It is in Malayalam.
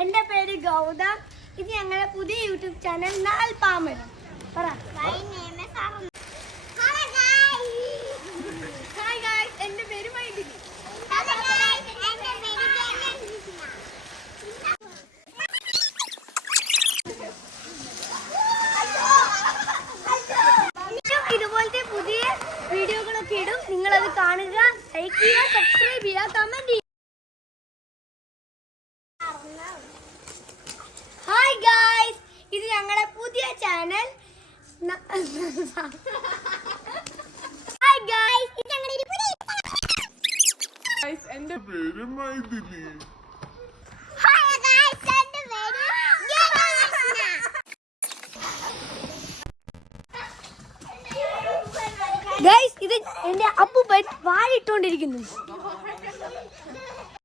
എന്റെ പേര് ഗൗതം. ഇത് ഞങ്ങളുടെ പുതിയ യൂട്യൂബ് ചാനൽ നാൽപ്പാമരം. പറ. ഹായ് ഗായ്സ്, എന്റെ പേര് മൈഥിലി. ഇതുപോലത്തെ പുതിയ വീഡിയോകളൊക്കെ ഇടും. നിങ്ങളത് കാണുക, ലൈക്ക് ചെയ്യുക, സബ്സ്ക്രൈബ് ചെയ്യുക, കമന്റ് ചെയ്യുക. ഹായ് ഗായ്സ്, ഇത് ഞങ്ങളുടെ പുതിയ ചാനൽ. ഹായ് ഗായ്സ്, ഇത് ഞങ്ങളുടെ പുതിയ എന്റെ പേര് മൈഥിലി. ഹായ് ഗായ്സ്, എന്റെ പേര് ഗായ്സ്, ഇത് എന്റെ അപ്പൂപ്പൻ വാഴിട്ടോണ്ടിരിക്കുന്നു.